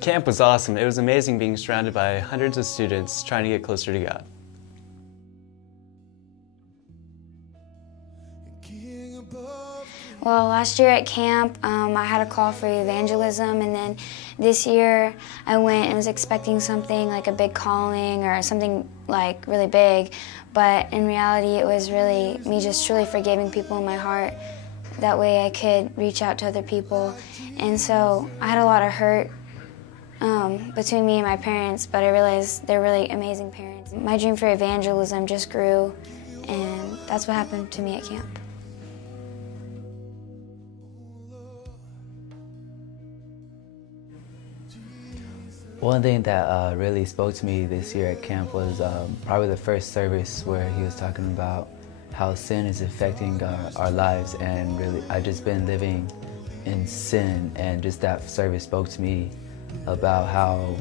Camp was awesome. It was amazing being surrounded by hundreds of students trying to get closer to God. Well, last year at camp, I had a call for evangelism, and then this year I went and was expecting something like a big calling or something like really big, but in reality it was really me just truly forgiving people in my heart. That way I could reach out to other people. And so I had a lot of hurt between me and my parents, but I realized they're really amazing parents. My dream for evangelism just grew, and that's what happened to me at camp. One thing that really spoke to me this year at camp was probably the first service where he was talking about how sin is affecting our lives, and really I've just been living in sin, and just that service spoke to me about how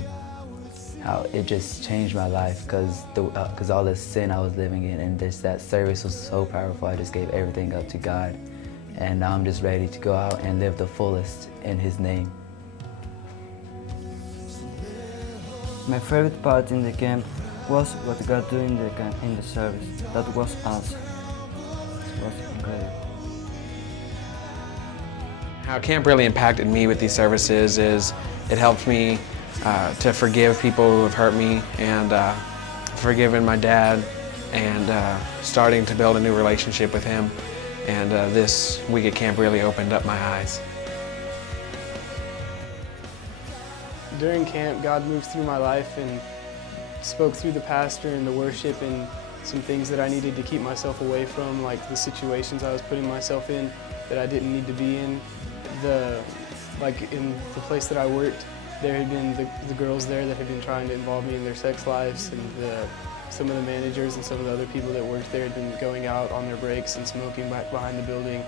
it just changed my life because all the sin I was living in, and that service was so powerful. I just gave everything up to God, and now I'm just ready to go out and live the fullest in His name. My favorite part in the camp was what God did in the service. That was awesome. It was incredible. How camp really impacted me with these services is it helped me to forgive people who have hurt me, and forgiving my dad, and starting to build a new relationship with him. And this week at camp really opened up my eyes. During camp, God moved through my life and spoke through the pastor and the worship and some things that I needed to keep myself away from, like the situations I was putting myself in that I didn't need to be in. Like in the place that I worked, there had been the girls there that had been trying to involve me in their sex lives, and some of the managers and some of the other people that worked there had been going out on their breaks and smoking back behind the building,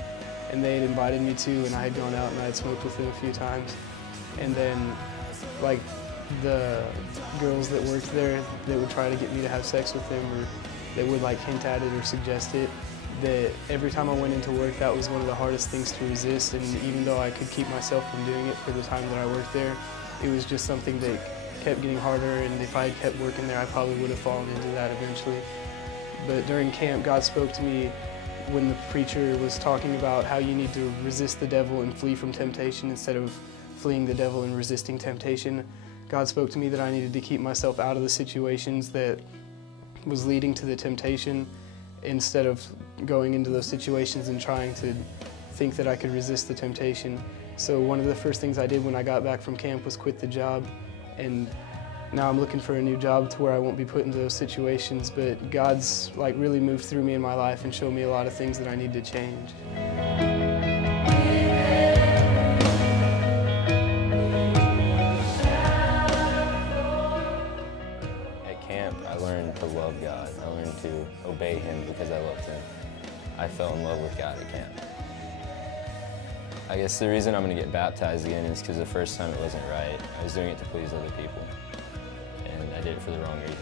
and they had invited me to, and I had gone out and I had smoked with them a few times. And then like the girls that worked there that would try to get me to have sex with them, or they would like hint at it or suggest it, that every time I went into work, that was one of the hardest things to resist. And even though I could keep myself from doing it for the time that I worked there, it was just something that kept getting harder, and if I had kept working there, I probably would have fallen into that eventually. But during camp, God spoke to me when the preacher was talking about how you need to resist the devil and flee from temptation instead of fleeing the devil and resisting temptation. God spoke to me that I needed to keep myself out of the situations that was leading to the temptation, instead of going into those situations and trying to think that I could resist the temptation. So one of the first things I did when I got back from camp was quit the job, and now I'm looking for a new job to where I won't be put into those situations. But God's like really moved through me in my life and showed me a lot of things that I need to change. I learned to love God. I learned to obey Him because I loved Him. I fell in love with God at camp. I guess the reason I'm going to get baptized again is because the first time it wasn't right. I was doing it to please other people, and I did it for the wrong reasons.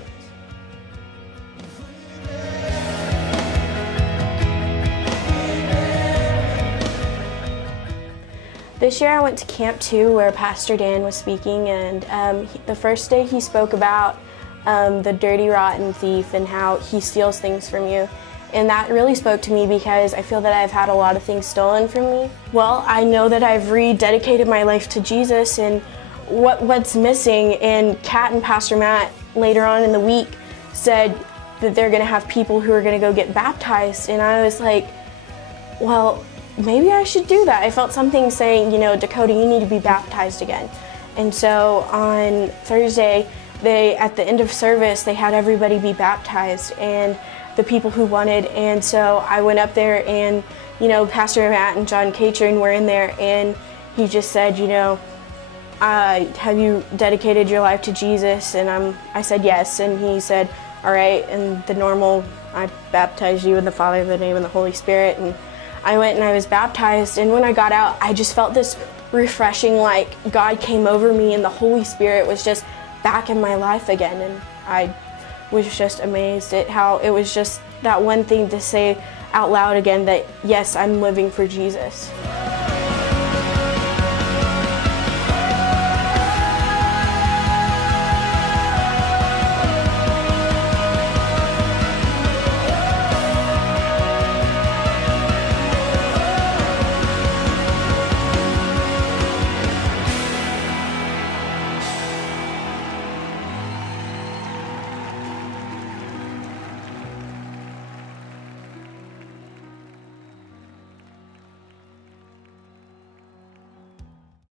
This year I went to Camp 2 where Pastor Dan was speaking, and the first day he spoke about the dirty, rotten thief and how he steals things from you. And that really spoke to me because I feel that I've had a lot of things stolen from me. Well, I know that I've rededicated my life to Jesus, and what's missing, and Kat and Pastor Matt later on in the week said that they're gonna have people who are gonna go get baptized, and I was like, well, maybe I should do that. I felt something saying, you know, Dakota, you need to be baptized again. And so on Thursday, at the end of service, they had everybody be baptized, and the people who wanted. And so I went up there, and, you know, Pastor Matt and John Catron were in there, and he just said, you know, have you dedicated your life to Jesus? And I said yes, and he said, all right, and the normal, I baptize you in the Father, the name, and the Holy Spirit. And I went and I was baptized, and when I got out, I just felt this refreshing, like God came over me and the Holy Spirit was just back in my life again. And I was just amazed at how it was just that one thing to say out loud again, that yes, I'm living for Jesus.